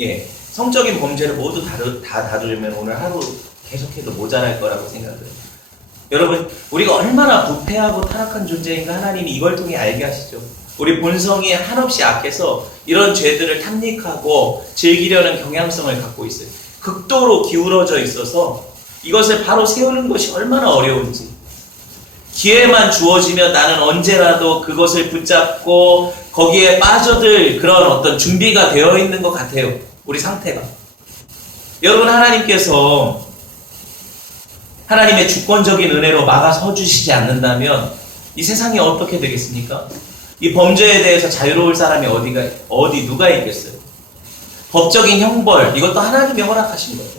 예, 성적인 범죄를 모두 다 다루려면 오늘 하루 계속해도 모자랄 거라고 생각해요. 여러분, 우리가 얼마나 부패하고 타락한 존재인가 하나님이 이걸 통해 알게 하시죠. 우리 본성이 한없이 악해서 이런 죄들을 탐닉하고 즐기려는 경향성을 갖고 있어요. 극도로 기울어져 있어서 이것을 바로 세우는 것이 얼마나 어려운지. 기회만 주어지면 나는 언제라도 그것을 붙잡고 거기에 빠져들 그런 어떤 준비가 되어 있는 것 같아요. 우리 상태가. 여러분, 하나님께서 하나님의 주권적인 은혜로 막아서 주시지 않는다면 이 세상이 어떻게 되겠습니까? 이 범죄에 대해서 자유로울 사람이 누가 있겠어요? 법적인 형벌, 이것도 하나님이 허락하신 거죠.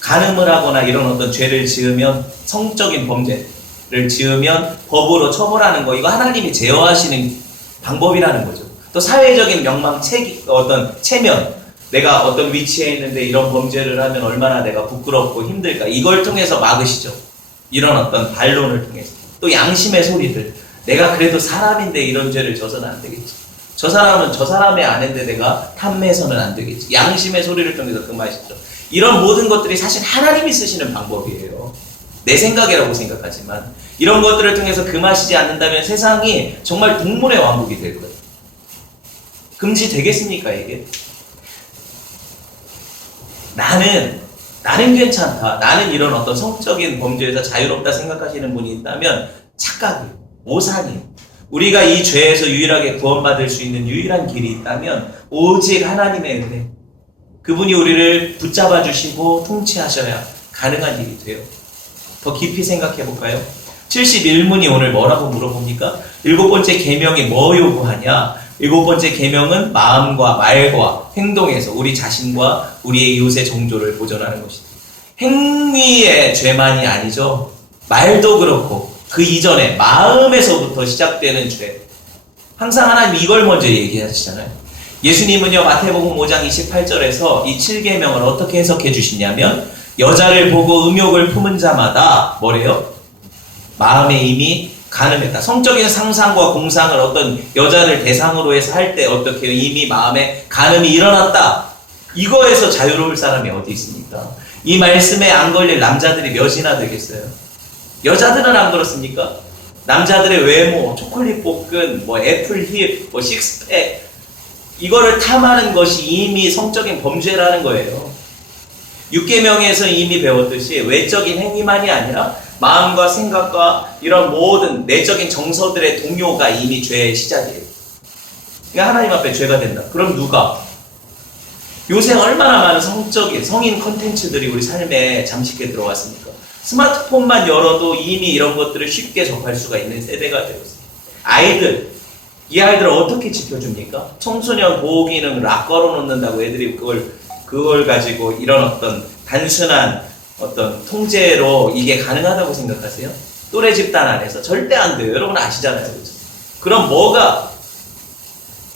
간음을 하거나 이런 어떤 죄를 지으면, 성적인 범죄를 지으면 법으로 처벌하는 거, 이거 하나님이 제어하시는 방법이라는 거죠. 또 사회적인 명망, 체면, 내가 어떤 위치에 있는데 이런 범죄를 하면 얼마나 내가 부끄럽고 힘들까, 이걸 통해서 막으시죠. 이런 어떤 반론을 통해서. 또 양심의 소리들, 내가 그래도 사람인데 이런 죄를 져서는 안 되겠지. 저 사람은 저 사람의 아내인데 내가 탐내서는 안 되겠지. 양심의 소리를 통해서 금하시죠. 이런 모든 것들이 사실 하나님이 쓰시는 방법이에요. 내 생각이라고 생각하지만 이런 것들을 통해서 금하시지 않는다면 세상이 정말 동물의 왕국이 될 거예요. 금지되겠습니까, 이게? 나는 괜찮다. 나는 이런 어떤 성적인 범죄에서 자유롭다 생각하시는 분이 있다면 착각이에요. 오산이에요. 우리가 이 죄에서 유일하게 구원받을 수 있는 유일한 길이 있다면 오직 하나님의 은혜. 그분이 우리를 붙잡아 주시고 통치하셔야 가능한 일이 돼요. 더 깊이 생각해 볼까요? 71문이 오늘 뭐라고 물어봅니까? 7번째 계명이 뭐 요구하냐? 7번째 계명은 마음과 말과 행동에서 우리 자신과 우리의 이웃의 정조를 보존하는 것이다. 행위의 죄만이 아니죠. 말도 그렇고 그 이전에 마음에서부터 시작되는 죄. 항상 하나님 이걸 먼저 얘기하시잖아요. 예수님은요, 마태복음 5장 28절에서 이 7계명을 어떻게 해석해 주시냐면, 여자를 보고 음욕을 품은 자마다 뭐래요? 마음에 이미 간음했다. 성적인 상상과 공상을 어떤 여자를 대상으로 해서 할 때 어떻게 이미 마음에 간음이 일어났다. 이거에서 자유로울 사람이 어디 있습니까? 이 말씀에 안 걸릴 남자들이 몇이나 되겠어요? 여자들은 안 그렇습니까? 남자들의 외모, 초콜릿 볶은, 애플 힙, 식스팩, 이거를 탐하는 것이 이미 성적인 범죄라는 거예요. 6계명에서 이미 배웠듯이 외적인 행위만이 아니라 마음과 생각과 이런 모든 내적인 정서들의 동요가 이미 죄의 시작이에요. 그러니까 하나님 앞에 죄가 된다. 그럼 누가? 요새 얼마나 많은 성인 컨텐츠들이 우리 삶에 잠식해 들어왔습니까? 스마트폰만 열어도 이미 이런 것들을 쉽게 접할 수가 있는 세대가 되었어요. 이 아이들을 어떻게 지켜줍니까? 청소년 보호기능 락 걸어놓는다고 애들이 그걸 가지고 이런 어떤 단순한 어떤 통제로 이게 가능하다고 생각하세요? 또래 집단 안에서 절대 안 돼요. 여러분 아시잖아요. 그렇죠? 그럼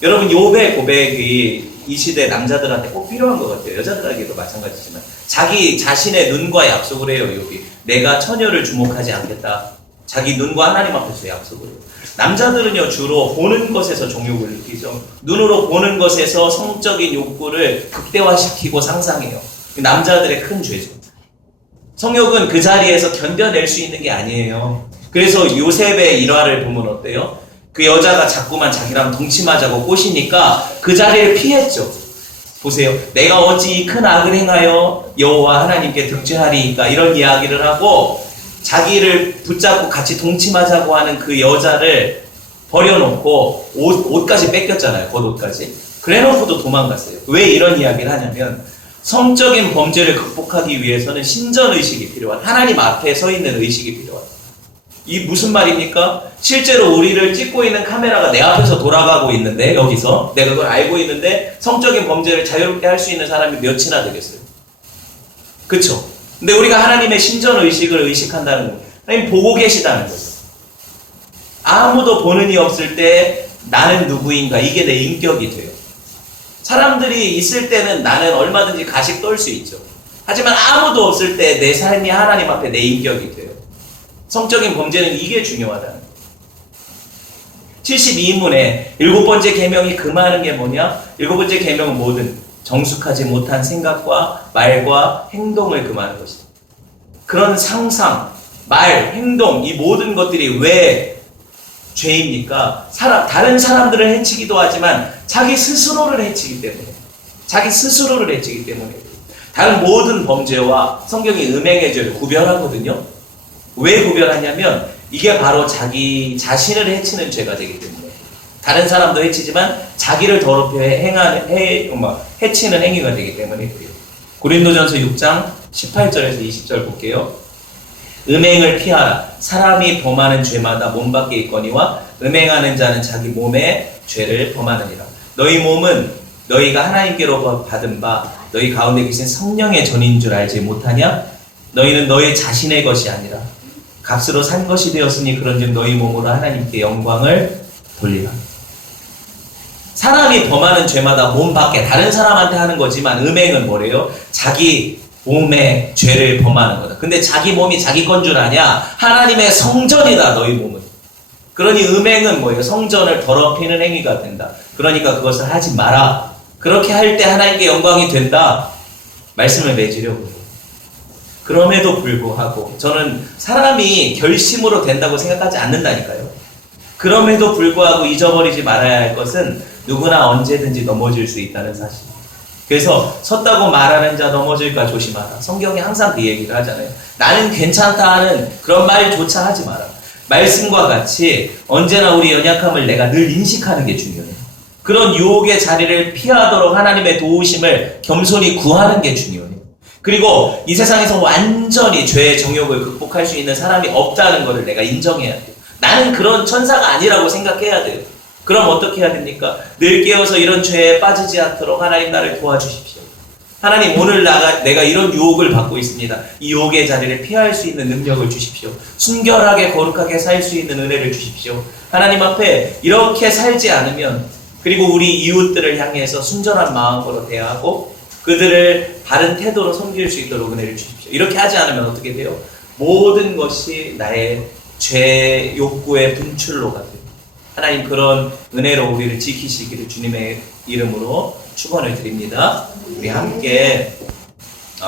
여러분 욥의 고백이 이 시대 남자들한테 꼭 필요한 것 같아요. 여자들에게도 마찬가지지만 자기 자신의 눈과 약속을 해요. 욥이 내가 처녀를 주목하지 않겠다. 자기 눈과 하나님 앞에서 약속을 해요. 남자들은요, 주로 보는 것에서 정욕을 느끼죠. 눈으로 보는 것에서 성적인 욕구를 극대화시키고 상상해요. 남자들의 큰 죄죠. 성욕은 그 자리에서 견뎌낼 수 있는 게 아니에요. 그래서 요셉의 일화를 보면 어때요? 그 여자가 자꾸만 자기랑 동침하자고 꼬시니까 그 자리를 피했죠. 보세요. 내가 어찌 이 큰 악을 행하여 여호와 하나님께 득죄하리이까, 이런 이야기를 하고 자기를 붙잡고 같이 동침하자고 하는 그 여자를 버려놓고 옷까지 뺏겼잖아요. 겉옷까지. 그래놓고도 도망갔어요. 왜 이런 이야기를 하냐면 성적인 범죄를 극복하기 위해서는 신전의식이 필요한, 하나님 앞에 서 있는 의식이 필요한. 이 무슨 말입니까? 실제로 우리를 찍고 있는 카메라가 내 앞에서 돌아가고 있는데, 여기서 내가 그걸 알고 있는데 성적인 범죄를 자유롭게 할 수 있는 사람이 몇이나 되겠어요? 그쵸? 근데 우리가 하나님의 신전의식을 의식한다는 거예요. 하나님 보고 계시다는 거죠. 아무도 보는 이 없을 때 나는 누구인가, 이게 내 인격이 돼요. 사람들이 있을 때는 나는 얼마든지 가식 떨 수 있죠. 하지만 아무도 없을 때 내 삶이 하나님 앞에 내 인격이 돼요. 성적인 범죄는 이게 중요하다는 거예요. 72인문에 7번째 계명이 금하는 게 뭐냐? 7번째 계명은 뭐든 정숙하지 못한 생각과 말과 행동을 금하는 것이다. 그런 상상, 말, 행동, 이 모든 것들이 왜 죄입니까? 다른 사람들을 해치기도 하지만 자기 스스로를 해치기 때문에. 자기 스스로를 해치기 때문에. 다른 모든 범죄와 성경이 음행의 죄를 구별하거든요. 왜 구별하냐면 이게 바로 자기 자신을 해치는 죄가 되기 때문에. 다른 사람도 해치지만 자기를 더럽혀 해치는 행위가 되기 때문에 그래요. 고린도전서 6장 18절에서 20절 볼게요. 음행을 피하라. 사람이 범하는 죄마다 몸 밖에 있거니와 음행하는 자는 자기 몸에 죄를 범하느니라. 너희 몸은 너희가 하나님께로 받은 바 너희 가운데 계신 성령의 전인 줄 알지 못하냐? 너희는 너희 자신의 것이 아니라 값으로 산 것이 되었으니 그런즉 너희 몸으로 하나님께 영광을 돌리라. 사람이 범하는 죄마다 몸 밖에 다른 사람한테 하는 거지만 음행은 뭐래요? 자기 몸에 죄를 범하는 거다. 근데 자기 몸이 자기 건 줄 아냐? 하나님의 성전이다 너희 몸은. 그러니 음행은 뭐예요? 성전을 더럽히는 행위가 된다. 그러니까 그것을 하지 마라. 그렇게 할 때 하나님께 영광이 된다. 말씀을 맺으려고 해요. 그럼에도 불구하고 저는 사람이 결심으로 된다고 생각하지 않는다니까요. 그럼에도 불구하고 잊어버리지 말아야 할 것은 누구나 언제든지 넘어질 수 있다는 사실. 그래서 섰다고 말하는 자 넘어질까 조심하라. 성경이 항상 그 얘기를 하잖아요. 나는 괜찮다 하는 그런 말조차 하지 마라. 말씀과 같이 언제나 우리 연약함을 내가 늘 인식하는 게 중요해요. 그런 유혹의 자리를 피하도록 하나님의 도우심을 겸손히 구하는 게 중요해요. 그리고 이 세상에서 완전히 죄의 정욕을 극복할 수 있는 사람이 없다는 것을 내가 인정해야 돼요. 나는 그런 천사가 아니라고 생각해야 돼요. 그럼 어떻게 해야 됩니까? 늘 깨어서 이런 죄에 빠지지 않도록 하나님 나를 도와주십시오. 하나님 오늘 내가 이런 유혹을 받고 있습니다. 이 유혹의 자리를 피할 수 있는 능력을 주십시오. 순결하게 거룩하게 살 수 있는 은혜를 주십시오. 하나님 앞에 이렇게 살지 않으면 그리고 우리 이웃들을 향해서 순전한 마음으로 대하고 그들을 바른 태도로 섬길 수 있도록 은혜를 주십시오. 이렇게 하지 않으면 어떻게 돼요? 모든 것이 나의 죄 욕구의 분출로가 돼요. 하나님 그런 은혜로 우리를 지키시기를 주님의 이름으로 축원을 드립니다. 우리 함께